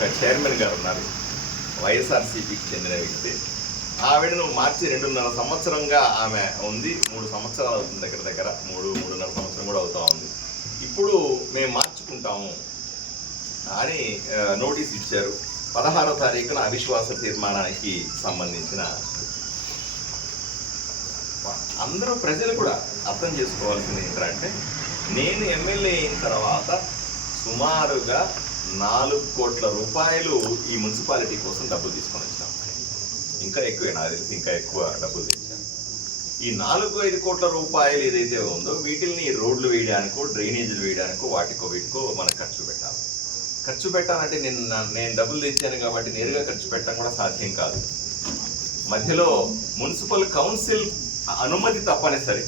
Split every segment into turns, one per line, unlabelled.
ఒక చైర్మన్ గారు ఉన్నారు. వైఎస్ఆర్సీపీకి చెందిన వ్యక్తి. ఆవిడను మార్చి రెండున్నర సంవత్సరంగా ఆమె ఉంది. మూడు సంవత్సరాలు అవుతుంది దగ్గర దగ్గర. మూడు మూడున్నర సంవత్సరం కూడా అవుతా ఉంది. ఇప్పుడు మేము మార్చుకుంటాము. అని నోటీస్ ఇచ్చారు. పదహారో తారీఖున అవిశ్వాస తీర్మానానికి సంబంధించిన అందరూ ప్రజలు కూడా అర్థం చేసుకోవాల్సింది ఏంటంటే నేను ఎమ్మెల్యే అయిన తర్వాత సుమారుగా నాలుగు కోట్ల రూపాయలు ఈ మున్సిపాలిటీ కోసం డబ్బులు తీసుకొని వచ్చాం ఇంకా ఎక్కువ నాకు తెలిసి ఇంకా ఎక్కువ డబ్బులు తెచ్చాను ఈ నాలుగు ఐదు కోట్ల రూపాయలు ఏదైతే ఉందో వీటిని రోడ్లు వేయడానికో డ్రైనేజీలు వేయడానికో వాటికో వీటికో మనం ఖర్చు పెట్టాలి. ఖర్చు పెట్టాలంటే నేను నేను డబ్బులు తెచ్చాను కాబట్టి నేరుగా ఖర్చు పెట్టడం కూడా సాధ్యం కాదు. మధ్యలో మున్సిపల్ కౌన్సిల్ అనుమతి తప్పనిసరి.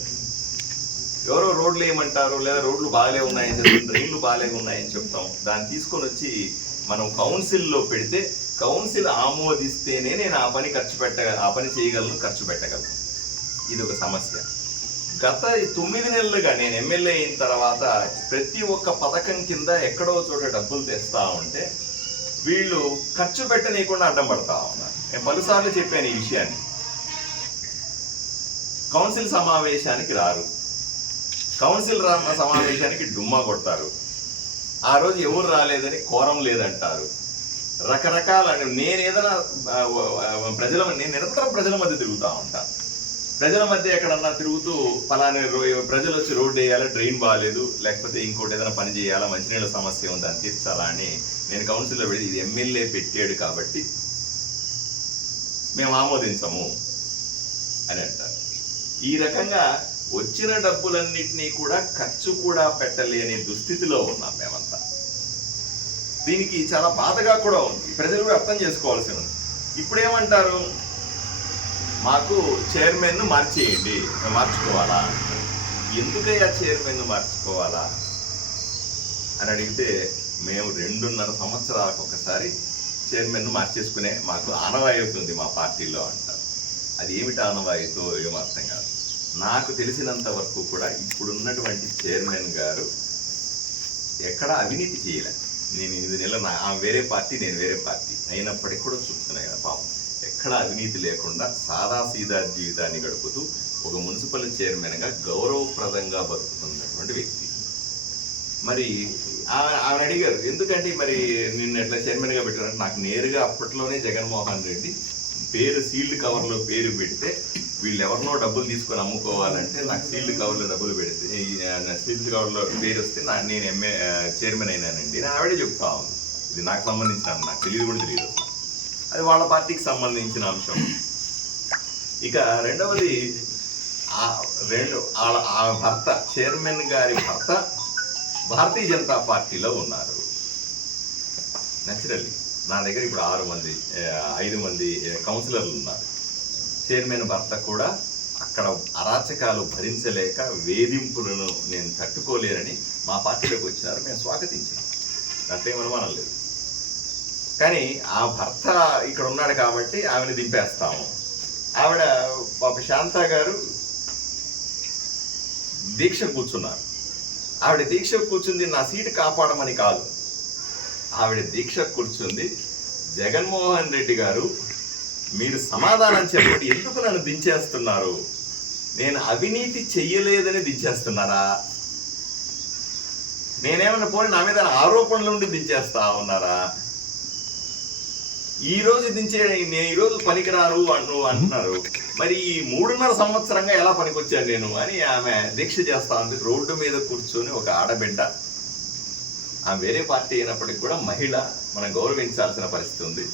ఎవరో రోడ్లు ఏమంటారు లేదా రోడ్లు బాగాలే ఉన్నాయని చెప్తాం డ్రైన్లు బాగాలే ఉన్నాయని చెప్తాం. దాన్ని తీసుకొని వచ్చి మనం కౌన్సిల్లో పెడితే కౌన్సిల్ ఆమోదిస్తేనే నేను ఆ పని ఖర్చు పెట్టగ ఆ పని చేయగలను ఖర్చు పెట్టగలను. ఇది ఒక సమస్య. గత తొమ్మిది నెలలుగా నేను ఎమ్మెల్యే అయిన తర్వాత ప్రతి ఒక్క పథకం కింద ఎక్కడో చోట డబ్బులు తెస్తా ఉంటే వీళ్ళు ఖర్చు పెట్టనీయకుండా అడ్డం పడతా ఉన్నారు. నేను పలుసార్లు చెప్పాను ఈ విషయాన్ని. కౌన్సిల్ సమావేశానికి రారు. కౌన్సిల్ రా- సమావేశానికి డుమ్మా కొడతారు. ఆ రోజు ఎవరు రాలేదని కోరం లేదంటారు. రకరకాల నేను ఏదైనా ప్రజల నేను నిరంతరం ప్రజల మధ్య తిరుగుతూ ఉంటాను ప్రజల మధ్య ఎక్కడన్నా తిరుగుతూ ఫలానే రో- ప్రజలు వచ్చి రోడ్డు వేయాలా డ్రైన్ బాగాలేదు లేకపోతే ఇంకోటి ఏదైనా పని చేయాలా మంచినీళ్ళ సమస్య ఉంది అని తీర్చాలా అని నేను కౌన్సిల్లో పెడితే ఇది ఎమ్మెల్యే పెట్టాడు కాబట్టి మేము ఆమోదించము అని అంటారు. ఈ రకంగా వచ్చిన డబ్బులన్నింటినీ కూడా ఖర్చు కూడా పెట్టలేని దుస్థితిలో ఉన్నాం మేమంతా. దీనికి చాలా బాధగా కూడా ఉంది. ప్రజలు కూడా అర్థం చేసుకోవాల్సి ఉంది. ఇప్పుడు ఏమంటారు మాకు చైర్మన్ను మార్చేయండి. మేము మార్చుకోవాలా? ఎందుకయ్యా చైర్మన్ను మార్చుకోవాలా? అని అడిగితే మేము రెండున్నర సంవత్సరాలకు ఒకసారి చైర్మన్ను మార్చేసుకునే మాకు ఆనవాయి అవుతుంది మా పార్టీలో అంటారు. అది ఏమిటి ఆనవాయితో? ఏం అర్థం కాదు. నాకు తెలిసినంత వరకు కూడా ఇప్పుడున్నటువంటి చైర్మన్ గారు ఎక్కడ అవినీతి చేయలే. నేను ఇది నెల నా వేరే పార్టీ నేను వేరే పార్టీ అయినప్పటికీ కూడా చూస్తున్నాయి కదా పాపం. ఎక్కడ అవినీతి లేకుండా సాదా సీదా జీవితాన్ని గడుపుతూ ఒక మున్సిపల్ చైర్మన్గా గౌరవప్రదంగా బతుకుతున్నటువంటి వ్యక్తి. మరి ఆమె ఆమె అడిగారు ఎందుకంటే మరి నిన్న ఎట్లా చైర్మన్గా పెట్టారంటే నాకు నేరుగా అప్పట్లోనే జగన్మోహన్ రెడ్డి పేరు సీల్డ్ కవర్లో పేరు పెడితే వీళ్ళు ఎవరినో డబ్బులు తీసుకొని అమ్ముకోవాలంటే నాకు సీల్డ్ కవర్లో డబ్బులు పెడితే నా సీల్డ్ కవర్లో పేరు వస్తే నా నేను ఎంఏ చైర్మన్ అయినానండి. నేను ఆవిడే చెప్తా ఉంది. ఇది నాకు సంబంధించిన నాకు తెలియదు కూడా తెలియదు అది వాళ్ళ పార్టీకి సంబంధించిన అంశం. ఇక రెండవది ఆ రెండు వాళ్ళ ఆ భర్త చైర్మన్ గారి భర్త భారతీయ జనతా పార్టీలో ఉన్నారు. నచురల్లీ నా దగ్గర ఇప్పుడు ఆరు మంది ఐదు మంది కౌన్సిలర్లు ఉన్నారు. చైర్మన్ భర్త కూడా అక్కడ అరాచకాలు భరించలేక వేధింపులను నేను తట్టుకోలేనని మా పార్టీలోకి వచ్చినారు. మేము స్వాగతించినాం. దాంట్లో అనుమానం లేదు. కానీ ఆ భర్త ఇక్కడ ఉన్నాడు కాబట్టి ఆమెను దింపేస్తాము. ఆవిడ పాప శాంత గారు దీక్ష కూర్చున్నారు. ఆవిడ దీక్ష కూర్చుంది నా సీటు కాపాడమని కాదు. ఆవిడ దీక్ష కూర్చుంది జగన్మోహన్ రెడ్డి గారు మీరు సమాధానం చెప్పండి ఎందుకు నన్ను దించేస్తున్నారు? నేను అవినీతి చెయ్యలేదని దించేస్తున్నారా? నేనేమన్నా పోనీ నా మీద ఆరోపణల నుండి దించేస్తా ఉన్నారా? ఈ రోజు దించే నేను ఈరోజు పనికిరారు అను అంటున్నారు. మరి ఈ మూడున్నర సంవత్సరంగా ఎలా పనికొచ్చాను నేను అని ఆమె దీక్ష చేస్తా ఉంది. రోడ్డు మీద కూర్చొని ఒక ఆడబిడ్డ. ఆమె వేరే పార్టీ అయినప్పటికీ కూడా మహిళ మనం గౌరవించాల్సిన పరిస్థితి ఉంది.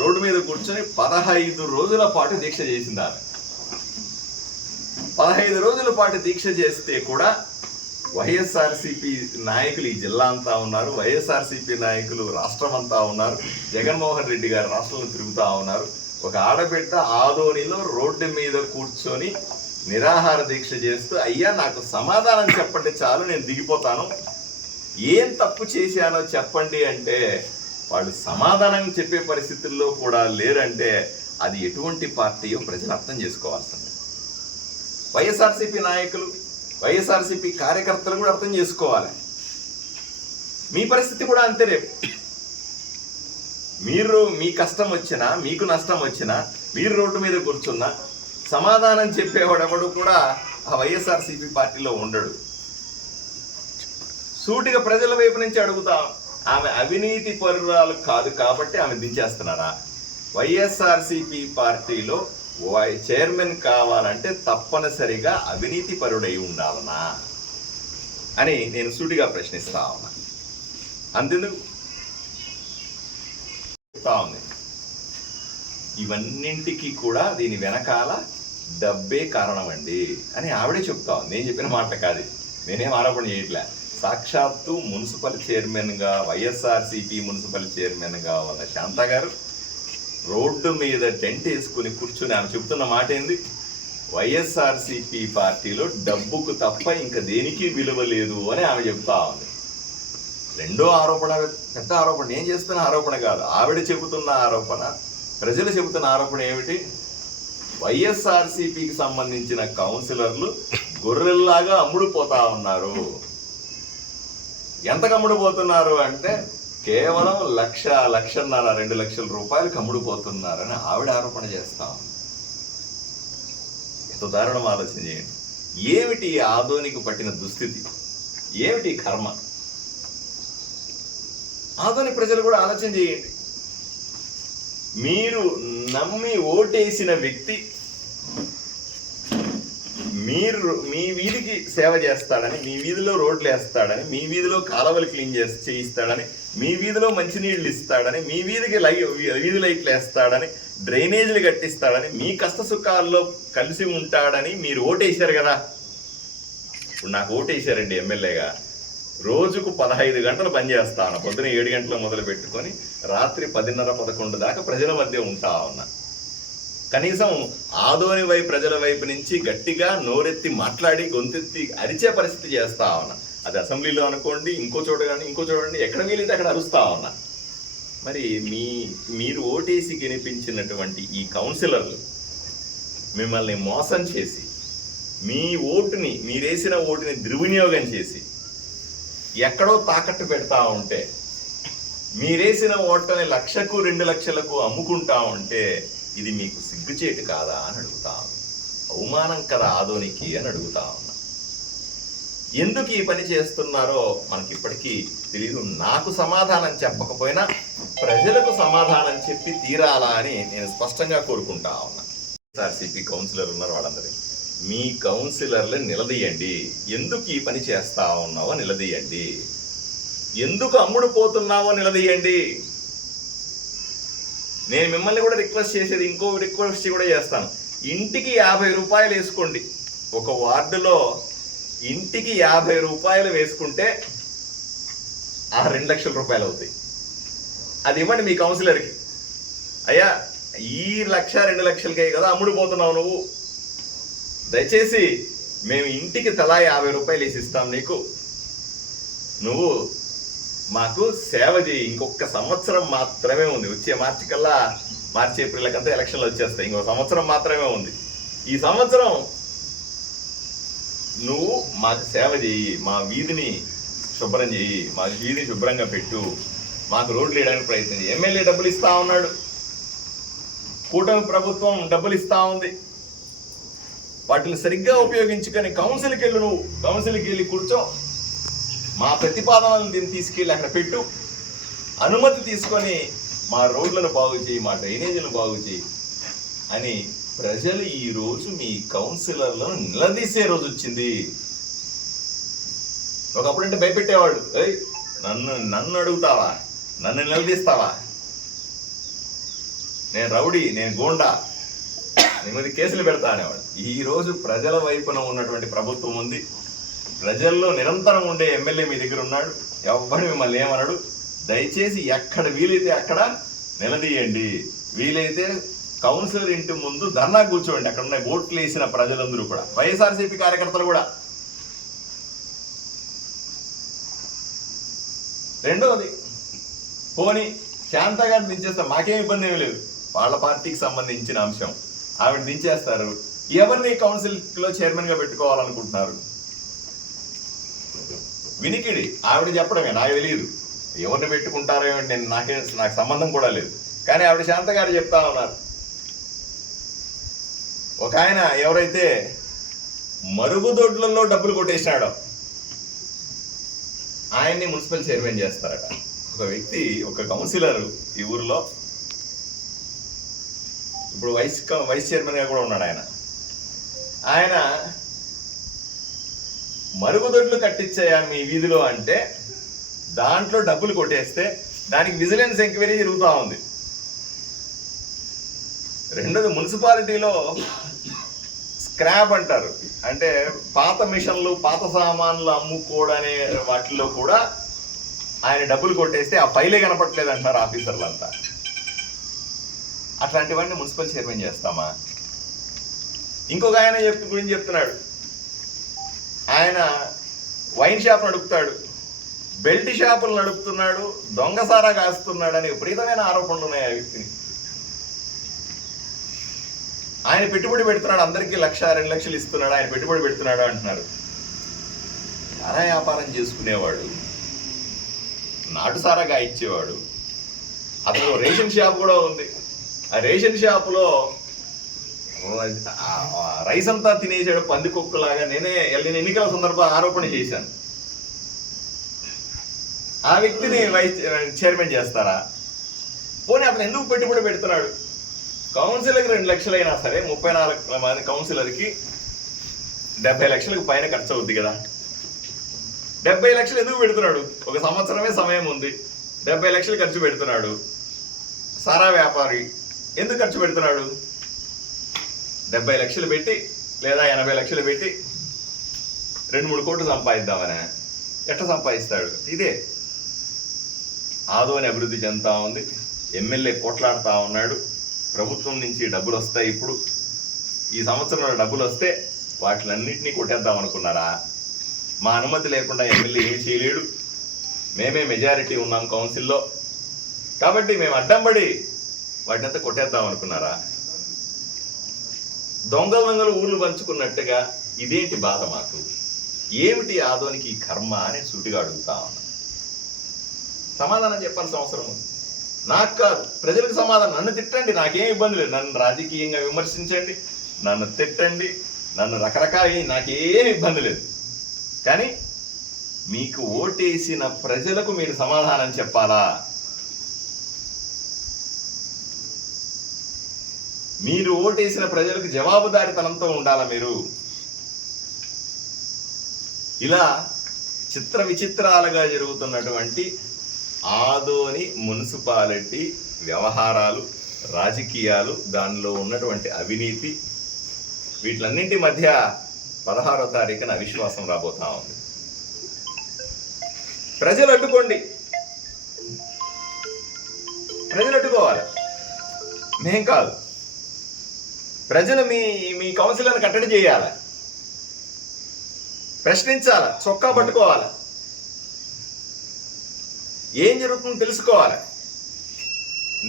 రోడ్డు మీద కూర్చొని పదహైదు రోజుల పాటు దీక్ష చేసింది ఆమె పదహైదు రోజుల పాటు దీక్ష చేస్తే కూడా వైఎస్ఆర్సీపీ నాయకులు ఈ జిల్లా అంతా ఉన్నారు. వైఎస్ఆర్సీపీ నాయకులు రాష్ట్రం అంతా ఉన్నారు. జగన్మోహన్ రెడ్డి గారు రాష్ట్రంలో తిరుగుతూ ఉన్నారు. ఒక ఆడబిడ్డ ఆదోనిలో రోడ్డు మీద కూర్చొని నిరాహార దీక్ష చేస్తూ అయ్యా నాకు సమాధానం చెప్పండి చాలు నేను దిగిపోతాను. ఏం తప్పు చేశానో చెప్పండి అంటే వాళ్ళు సమాధానం చెప్పే పరిస్థితుల్లో కూడా లేరంటే అది ఎటువంటి పార్టీయో ప్రజలు అర్థం చేసుకోవాల్సింది. వైఎస్ఆర్సీపీ నాయకులు వైఎస్ఆర్సీపీ కార్యకర్తలు కూడా అర్థం చేసుకోవాలి. మీ పరిస్థితి కూడా అంతే రేపు. మీరు మీ కష్టం వచ్చినా మీకు నష్టం వచ్చినా మీరు రోడ్డు మీద కూర్చున్నా సమాధానం చెప్పేవాడెవడు కూడా ఆ వైఎస్ఆర్సీపీ పార్టీలో ఉండడు. సూటిగా ప్రజల వైపు నుంచి అడుగుతాం. ఆమె అవినీతి పరురాలు కాదు కాబట్టి ఆమె దించేస్తున్నారా? వైఎస్ఆర్సీపీ పార్టీలో వై- చైర్మన్ కావాలంటే తప్పనిసరిగా అవినీతి పరుడై ఉండాలనా? అని నేను సూటిగా ప్రశ్నిస్తా ఉన్నా. అందుకు చెప్తా ఉంది ఇవన్నింటికి కూడా దీని వెనకాల డబ్బే కారణం అండి అని ఆవిడే చెప్తా ఉంది. నేను చెప్పిన మాట కాదు. నేనేం ఆరోపణ చేయట్లే. సాక్షాత్తు మున్సిపల్ చైర్మన్గా వైఎస్ఆర్సీపీ మున్సిపల్ చైర్మన్గా ఉన్న శాంత గారు రోడ్డు మీద టెంట్ వేసుకుని కూర్చుని ఆమె చెప్తున్న మాట ఏంది? వైఎస్ఆర్సీపీ పార్టీలో డబ్బుకు తప్ప ఇంకా దేనికి విలువ లేదు అని ఆమె చెప్తా ఉంది. రెండో ఆరోపణ పెద్ద ఆరోపణ నేను చేస్తున్న ఆరోపణ కాదు. ఆవిడ చెబుతున్న ఆరోపణ ప్రజలు చెబుతున్న ఆరోపణ ఏమిటి? వైఎస్ఆర్సీపీకి సంబంధించిన కౌన్సిలర్లు గొర్రెల్లాగా అమ్ముడుపోతా ఉన్నారు. ఎంత కమ్ముడుపోతున్నారు అంటే కేవలం లక్ష లక్షన్నర రెండు లక్షల రూపాయలు కమ్ముడుపోతున్నారని ఆవిడ ఆరోపణ చేస్తా ఉంది. ఎంత దారుణం ఆలోచన చేయండి. ఏమిటి ఆధోనికి పట్టిన దుస్థితి? ఏమిటి కర్మ? ఆధోని ప్రజలు కూడా ఆలోచన చేయండి. మీరు నమ్మి ఓటేసిన వ్యక్తి మీరు మీ వీధికి సేవ చేస్తాడని మీ వీధిలో రోడ్లు వేస్తాడని మీ వీధిలో కాలువలు క్లీన్ చేసి చేయిస్తాడని మీ వీధిలో మంచినీళ్ళు ఇస్తాడని మీ వీధికి లై వీధి లైట్లు వేస్తాడని డ్రైనేజీలు కట్టిస్తాడని మీ కష్ట సుఖాల్లో కలిసి ఉంటాడని మీరు ఓటేశారు కదా. ఇప్పుడు నాకు ఓటేశారండి ఎమ్మెల్యేగా. రోజుకు పదహైదు గంటలు పనిచేస్తాను పొద్దున ఏడు గంటలు మొదలు పెట్టుకొని రాత్రి పదిన్నర పదకొండు దాకా ప్రజల మధ్య ఉంటా ఉన్నా. కనీసం ఆదోని వైపు ప్రజల వైపు నుంచి గట్టిగా నోరెత్తి మాట్లాడి గొంతెత్తి అరిచే పరిస్థితి చేస్తా ఉన్నా. అది అసెంబ్లీలో అనుకోండి ఇంకో చోట కానీ ఇంకో చూడండి ఎక్కడ వీలైతే అక్కడ అరుస్తా ఉన్నా. మరి మీ మీరు ఓటేసి గెలిపించినటువంటి ఈ కౌన్సిలర్లు మిమ్మల్ని మోసం చేసి మీ ఓటుని మీరేసిన ఓటుని దుర్వినియోగం చేసి ఎక్కడో తాకట్టు పెడతా ఉంటే మీరేసిన ఓటని లక్షకు రెండు లక్షలకు అమ్ముకుంటా ఉంటే ఇది మీకు సిగ్గుచేటు కాదా అని అడుగుతా అవమానం కదా ఆదోనికి అని అడుగుతా ఉన్నా. ఎందుకు ఈ పని చేస్తున్నారో మనకి ఇప్పటికీ తెలియదు నాకు సమాధానం చెప్పకపోయినా ప్రజలకు సమాధానం చెప్పి తీరాలా అని నేను స్పష్టంగా కోరుకుంటా ఉన్నా. ఎస్ఆర్సీపీ కౌన్సిలర్ ఉన్నారు వాళ్ళందరూ. మీ కౌన్సిలర్లు నిలదీయండి. ఎందుకు ఈ పని చేస్తా ఉన్నావో నిలదీయండి. ఎందుకు అమ్ముడు పోతున్నావో నిలదీయండి. నేను మిమ్మల్ని కూడా రిక్వెస్ట్ చేసేది ఇంకో రిక్వెస్ట్ కూడా చేస్తాను. ఇంటికి యాభై రూపాయలు వేసుకోండి. ఒక వార్డులో ఇంటికి యాభై రూపాయలు వేసుకుంటే ఆ రెండు లక్షల రూపాయలు అవుతాయి. అది ఇవ్వండి మీ కౌన్సిలర్కి అయ్యా ఈ లక్ష రెండు లక్షలకే కదా అమ్ముడుపోతున్నావు నువ్వు. దయచేసి మేము ఇంటికి తలా యాభై రూపాయలు వేసి ఇస్తాం నీకు. నువ్వు మాకు సేవ చేయి. ఇంకొక సంవత్సరం మాత్రమే ఉంది. వచ్చే మార్చి కల్లా మార్చి ఏప్రిల్ కంతా ఎలక్షన్లు వచ్చేస్తాయి. ఇంకొక సంవత్సరం మాత్రమే ఉంది. ఈ సంవత్సరం నువ్వు మాకు సేవ చేయి. మా వీధిని శుభ్రం చేయి. మా వీధిని శుభ్రంగా పెట్టు. మాకు రోడ్లు వేయడానికి ప్రయత్నం చేయి. ఎమ్మెల్యే డబ్బులు ఇస్తా ఉన్నాడు. కూటమి ప్రభుత్వం డబ్బులు ఇస్తా ఉంది. వాటిని సరిగ్గా ఉపయోగించుకొని కౌన్సిల్కి వెళ్ళు నువ్వు. కౌన్సిల్కి వెళ్ళి కూర్చో. మా ప్రతిపాదనలను దీన్ని తీసుకెళ్ళి అక్కడ పెట్టు. అనుమతి తీసుకొని మా రోడ్లను బాగు చేయి మా డ్రైనేజీలను బాగు చేయి అని ప్రజలు ఈ రోజు మీ కౌన్సిలర్లను నిలదీసే రోజు వచ్చింది. ఒకప్పుడు అంటే భయపెట్టేవాడు ఏయ్ నన్ను నన్ను అడుగుతావా? నన్ను నిలదీస్తావా? నేను రౌడీ నేను గోండా. నీ మీద కేసులు పెడతా అనేవాడు ఈరోజు ప్రజల వైపున ఉన్నటువంటి ప్రభుత్వం ఉంది. ప్రజల్లో నిరంతరం ఉండే ఎమ్మెల్యే మీ దగ్గర ఉన్నాడు. ఎవ్వడు మిమ్మల్ని ఏమనడు. దయచేసి ఎక్కడ వీలైతే అక్కడ నిలదీయండి. వీలైతే కౌన్సిలర్ ఇంటి ముందు ధర్నా కూర్చోండి. అక్కడ ఉన్న ఓట్లు వేసిన ప్రజలందరూ కూడా. వైఎస్ఆర్సీపీ కార్యకర్తలు కూడా. రెండవది పోనీ శాంత గారిని దించేస్తాం మాకేం ఇబ్బంది ఏమీ లేదు. వాళ్ళ పార్టీకి సంబంధించిన అంశం. ఆవిడ దించేస్తారు. ఎవరిని కౌన్సిల్లో పెట్టుకోవాలనుకుంటున్నారు? వినికిడి. ఆవిడ చెప్పడమే నాకు తెలియదు ఎవరిని పెట్టుకుంటారో నేను నాకే నాకు సంబంధం కూడా లేదు. కానీ ఆవిడ శాంత గారు చెప్తా ఉన్నారు. ఒక ఆయన ఎవరైతే మరుగుదొడ్లలో డబ్బులు కొట్టేసినాడో ఆయన్ని మున్సిపల్ చైర్మన్ చేస్తారట. ఒక వ్యక్తి ఒక కౌన్సిలర్ ఈ ఊరిలో. ఇప్పుడు వైస్ వైస్ చైర్మన్గా కూడా ఉన్నాడు ఆయన. ఆయన మరుగుదొడ్లు కట్టించాయా మీ వీధిలో అంటే దాంట్లో డబ్బులు కొట్టేస్తే దానికి విజిలెన్స్ ఎంక్వైరీ జరుగుతూ ఉంది. రెండోది మున్సిపాలిటీలో స్క్రాప్ అంటారు. అంటే పాత మిషన్లు పాత సామాన్లు అమ్ముకోవడనే వాటిల్లో కూడా ఆయన డబ్బులు కొట్టేస్తే ఆ ఫైలే కనపట్లేదు అంటారు ఆఫీసర్లు అంతా. అట్లాంటివన్నీ మున్సిపల్ చైర్మన్ చేస్తామా? ఇంకొక ఆయన చెప్పి గురించి చెప్తున్నాడు. ఆయన వైన్ షాప్ నడుపుతాడు బెల్ట్ షాపులు నడుపుతున్నాడు దొంగసారా కాస్తున్నాడు అని విపరీతమైన ఆరోపణలు ఉన్నాయి ఆ వ్యక్తిని ఆయన పెట్టుబడి పెడుతున్నాడు. అందరికీ లక్ష రెండు లక్షలు ఇస్తున్నాడు. ఆయన పెట్టుబడి పెడుతున్నాడు అంటున్నారు సారా వ్యాపారం చేసుకునేవాడు. నాటు సారా గాయించేవాడు అతను రేషన్ షాప్ కూడా ఉంది. ఆ రేషన్ షాపులో రైస్ అంతా తినేసాడు పంది కుక్కలాగా నేనే నేను ఎన్నికల సందర్భంగా ఆరోపణ చేశాను. ఆ వ్యక్తిని వైస్ చైర్మన్ చేస్తారా? పోనీ అతను ఎందుకు పెట్టుబడి పెడుతున్నాడు? కౌన్సిలర్కి రెండు లక్షలైనా సరే ముప్పై నాలుగు మంది కౌన్సిలర్కి డెబ్బై లక్షలకు పైన ఖర్చు అవుద్ది కదా. డెబ్బై లక్షలు ఎందుకు పెడుతున్నాడు? ఒక సంవత్సరమే సమయం ఉంది. డెబ్బై లక్షలు ఖర్చు పెడుతున్నాడు. సారా వ్యాపారి ఎందుకు ఖర్చు పెడుతున్నాడు? డెబ్బై లక్షలు పెట్టి లేదా ఎనభై లక్షలు పెట్టి రెండు మూడు కోట్లు సంపాదిద్దామనే. ఎట్లా సంపాదిస్తాడు? ఇదే. ఆదోని అభివృద్ధి చెందుతా ఉంది. ఎమ్మెల్యే పోట్లాడుతా ఉన్నాడు. ప్రభుత్వం నుంచి డబ్బులు వస్తాయి ఇప్పుడు. ఈ సంవత్సరంలో డబ్బులు వస్తే వాటిలన్నింటినీ కొట్టేద్దాం అనుకున్నారా? మా అనుమతి లేకుండా ఎమ్మెల్యే ఏం చేయలేడు. మేమే మెజారిటీ ఉన్నాం కౌన్సిల్లో. కాబట్టి మేము అడ్డంపడి వాటినంతా కొట్టేద్దాం అనుకున్నారా? దొంగలు దొంగలు ఊర్లు పంచుకున్నట్టుగా ఇదేంటి బాధ మాకు? ఏమిటి ఆదోనికి ఈ కర్మ అని సూటిగా అడుగుతా ఉన్నా. సమాధానం చెప్పాల్సిన అవసరం ఉంది. నాకు కాదు ప్రజలకు సమాధానం. నన్ను తిట్టండి నాకేం ఇబ్బంది లేదు. నన్ను రాజకీయంగా విమర్శించండి నన్ను తిట్టండి నన్ను రకరకాల నాకేం ఇబ్బంది లేదు. కానీ మీకు ఓటేసిన ప్రజలకు మీరు సమాధానం చెప్పాలా? మీరు ఓటేసిన ప్రజలకు జవాబుదారితనంతో ఉండాలా మీరు? ఇలా చిత్ర విచిత్రాలుగా జరుగుతున్నటువంటి ఆదోని మున్సిపాలిటీ వ్యవహారాలు రాజకీయాలు దానిలో ఉన్నటువంటి అవినీతి వీటిలన్నింటి మధ్య పదహారో తారీఖున అవిశ్వాసం రాబోతా ఉంది. ప్రజలు అడ్డుకోండి ప్రజలు అడ్డుకోవాలి మేం కాదు. ప్రజలు మీ మీ కౌన్సిలర్ని కట్టడి చేయాలి. ప్రశ్నించాలి చొక్కా పట్టుకోవాలి. ఏం జరుగుతుందో తెలుసుకోవాలి.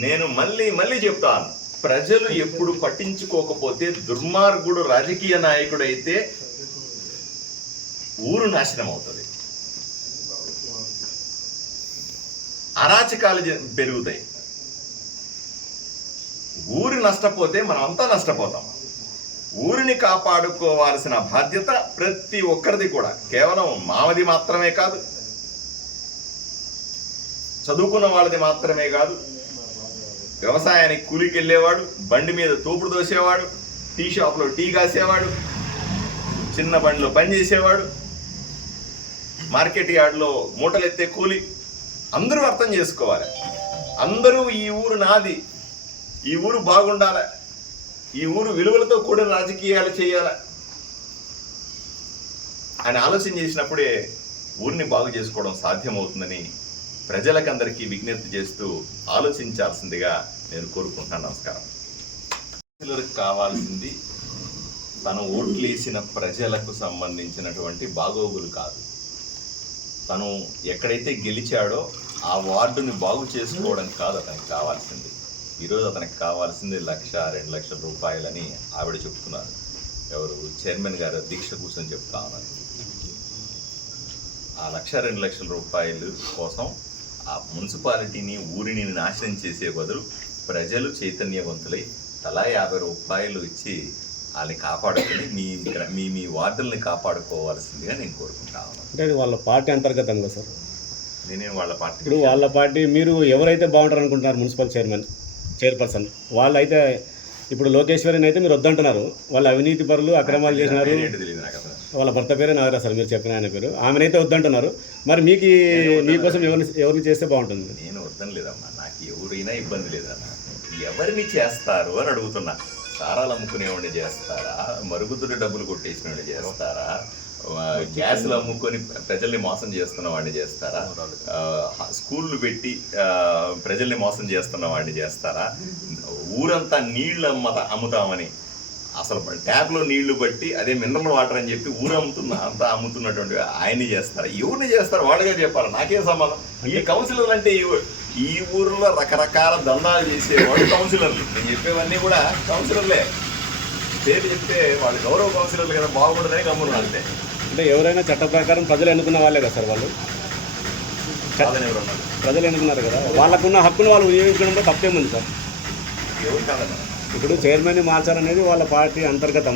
నేను మళ్ళీ మళ్ళీ చెప్తాను. ప్రజలు ఎప్పుడు పట్టించుకోకపోతే దుర్మార్గుడు రాజకీయ నాయకుడు అయితే ఊరు నాశనం అవుతుంది. అరాచకాలు జ- పెరుగుతాయి. ఊరి నష్టపోతే మనం అంతా నష్టపోతాం. ఊరిని కాపాడుకోవాల్సిన బాధ్యత ప్రతి ఒక్కరిది కూడా. కేవలం మామది మాత్రమే కాదు. చదువుకున్న వాళ్ళది మాత్రమే కాదు. వ్యవసాయానికి కూలికి వెళ్ళేవాడు బండి మీద తోపుడు దోసేవాడు టీ షాప్లో టీ కాసేవాడు చిన్న బండిలో పని చేసేవాడు మార్కెట్ యార్డ్లో మూటలు ఎత్తే కూలి. అందరూ అర్థం చేసుకోవాలి. అందరూ ఈ ఊరు నాది. ఈ ఊరు బాగుండాలి. ఈ ఊరు విలువలతో కూడిన రాజకీయాలు చేయాలి. అని ఆలోచన చేసినప్పుడే ఊరిని బాగు చేసుకోవడం సాధ్యమవుతుందని ప్రజలకందరికీ విజ్ఞప్తి చేస్తూ ఆలోచించాల్సిందిగా నేను కోరుకుంటున్నాను. నమస్కారం. ప్రజలకు కావాల్సింది తను ఓట్లేసిన ప్రజలకు సంబంధించినటువంటి బాగోగులు కాదు. తను ఎక్కడైతే గెలిచాడో ఆ వార్డుని బాగు చేసుకోవడం కాదు అతనికి కావాల్సింది. ఈరోజు అతనికి కావాల్సింది లక్ష రెండు లక్షల రూపాయలని ఆవిడ చెప్తున్నారు ఎవరు? చైర్మన్ గారు దీక్ష కూర్చొని చెప్తా ఉన్నారు. ఆ లక్ష రెండు లక్షల రూపాయలు కోసం ఆ మున్సిపాలిటీని ఊరిని నాశనం చేసే బదులు ప్రజలు చైతన్యవంతులై తలా యాభై రూపాయలు ఇచ్చి వాళ్ళని కాపాడుకొని మీ మీ మీ వార్డుల్ని కాపాడుకోవాల్సిందిగా నేను కోరుకుంటా ఉన్నాను.
అంటే వాళ్ళ పార్టీ అంతర్గతంగా సార్.
నేనే వాళ్ళ పార్టీ
ఇప్పుడు వాళ్ళ పార్టీ మీరు ఎవరైతే బాగుంటారు అనుకుంటున్నారు మున్సిపల్ చైర్మన్ చైర్పర్సన్. వాళ్ళైతే ఇప్పుడు లోకేశ్వరిని అయితే మీరు వద్దంటున్నారు. వాళ్ళ అవినీతి పరులు అక్రమాలు చేసినారు. వాళ్ళ భర్త పేరే నాగరా సార్ మీరు చెప్పిన ఆయన పేరు. ఆమెనైతే వద్దంటున్నారు. మరి మీకు మీకోసం ఎవరిని ఎవరిని చేస్తే బాగుంటుంది?
నేను వద్దని లేదమ్మా. నాకు ఎవరైనా ఇబ్బంది లేదన్న ఎవరిని చేస్తారు అని అడుగుతున్నా. సారాలు అమ్ముకునేవాడిని చేస్తారా? మరుగుదొడ్డి డబ్బులు కొట్టేసిన చేస్తారా? గ్యాసులు అమ్ముకొని ప్రజల్ని మోసం చేస్తున్న వాడిని చేస్తారా? స్కూళ్ళు పెట్టి ప్రజల్ని మోసం చేస్తున్న వాడిని చేస్తారా? ఊరంతా నీళ్ళు అమ్మ అమ్ముతామని. అసలు ట్యాప్లో నీళ్ళు బట్టి అదే మినరల్ వాటర్ అని చెప్పి ఊరు అమ్ముతున్న అంతా అమ్ముతున్నటువంటి ఆయన్ని చేస్తారు? ఎవరిని చేస్తారు వాళ్ళుగా చెప్పాలి. నాకేం సంబంధం? ఈ కౌన్సిలర్లు అంటే ఈ ఊర్లో రకరకాల దందాలు చేసేవాళ్ళు కౌన్సిలర్లు. నేను చెప్పేవన్నీ కూడా కౌన్సిలర్లే. పేరు చెప్తే వాళ్ళు గౌరవ కౌన్సిలర్లు కదా బాగుండదని గమ్మున అంతే.
అంటే ఎవరైనా చట్ట ప్రకారం ప్రజలు ఎన్నుకున్న వాళ్ళే కదా సార్ వాళ్ళు? ప్రజలు ఎన్నుకున్నారు కదా? వాళ్ళకున్న హక్కును వాళ్ళు వినియోగించడంలో తప్పేముంది సార్? ఇప్పుడు చైర్మన్ని మార్చాలనేది వాళ్ళ పార్టీ అంతర్గతం.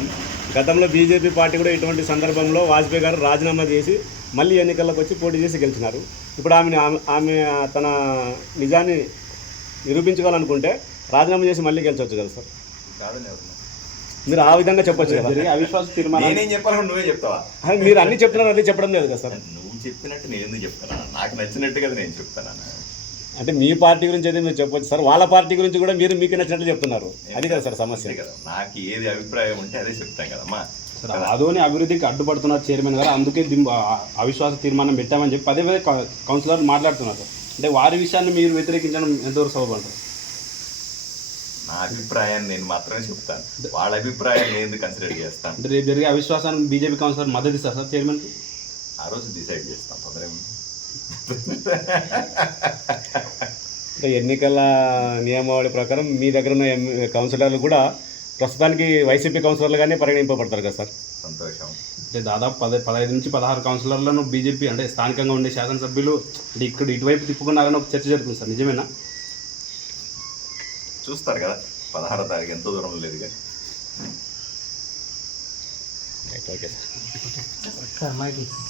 గతంలో బీజేపీ పార్టీ కూడా ఇటువంటి సందర్భంలో వాజ్పేయి గారు రాజీనామా చేసి మళ్ళీ ఎన్నికల్లోకి వచ్చి పోటీ చేసి గెలిచినారు. ఇప్పుడు ఆమె- ఆమె తన నిజాన్ని నిరూపించుకోవాలనుకుంటే రాజీనామా చేసి మళ్ళీ గెలిచవచ్చు కదా సార్? మీరు ఆ విధంగా చెప్పొచ్చు కదా.
అవిశ్వాస తీర్మానం
నేనేం చెప్పాలని నువ్వే చెప్తావా?
అదే మీరు అన్ని చెప్తున్నారు అదే చెప్పడం లేదు కదా సార్.
నువ్వు చెప్పినట్టు నేను ఎందుకు చెప్తానా నాకు నచ్చినట్టు కదా నేను చెప్తానా
అంటే మీ పార్టీ గురించి అయితే మీరు చెప్పొచ్చు సార్. వాళ్ళ పార్టీ గురించి కూడా మీరు మీకు నచ్చినట్లు చెప్తున్నారు. అది కదా సార్ సమస్య.
కదా. నాకు ఏది అభిప్రాయం ఉంటే అదే చెప్తాం కదమ్మా.
సార్ ఆదోని అభివృద్ధికి అడ్డుపడుతున్నారు చైర్మన్ గారు. అందుకే అవిశ్వాస తీర్మానం పెట్టామని చెప్పి పదే పదే కౌ- కౌన్సిలర్ మాట్లాడుతున్నారు సార్. అంటే వారి విషయాన్ని మీరు వ్యతిరేకించడం ఎంతవరకు
నా అభిప్రాయాన్ని నేను మాత్రమే చెప్తాను. వాళ్ళ అభిప్రాయాన్ని నేను కన్సిడర్ చేస్తాను?
అంటే రేపు జరిగే అవిశ్వాసానికి బీజేపీ కౌన్సిలర్ మద్దతు ఇస్తారు సార్ చైర్మన్కి?
ఆ రోజు డిసైడ్ తొందర ఏముంది?
అంటే ఎన్నికల నియమావళి ప్రకారం మీ దగ్గర ఉన్న కౌన్సిలర్లు కూడా ప్రస్తుతానికి వైసీపీ కౌన్సిలర్లుగానే పరిగణింపబడతారు కదా సార్?
సంతోషం.
అంటే దాదాపు పద పదహైదు నుంచి పదహారు కౌన్సిలర్లను బీజేపీ అంటే స్థానికంగా ఉండే శాసనసభ్యులు అంటే ఇక్కడ ఇటువైపు తిప్పుకున్నారని ఒక చర్చ జరుగుతుంది సార్. నిజమేనా?
చూస్తారు కదా పదహారో తారీఖు ఎంతో దూరం లేదు కానీ.
ఓకే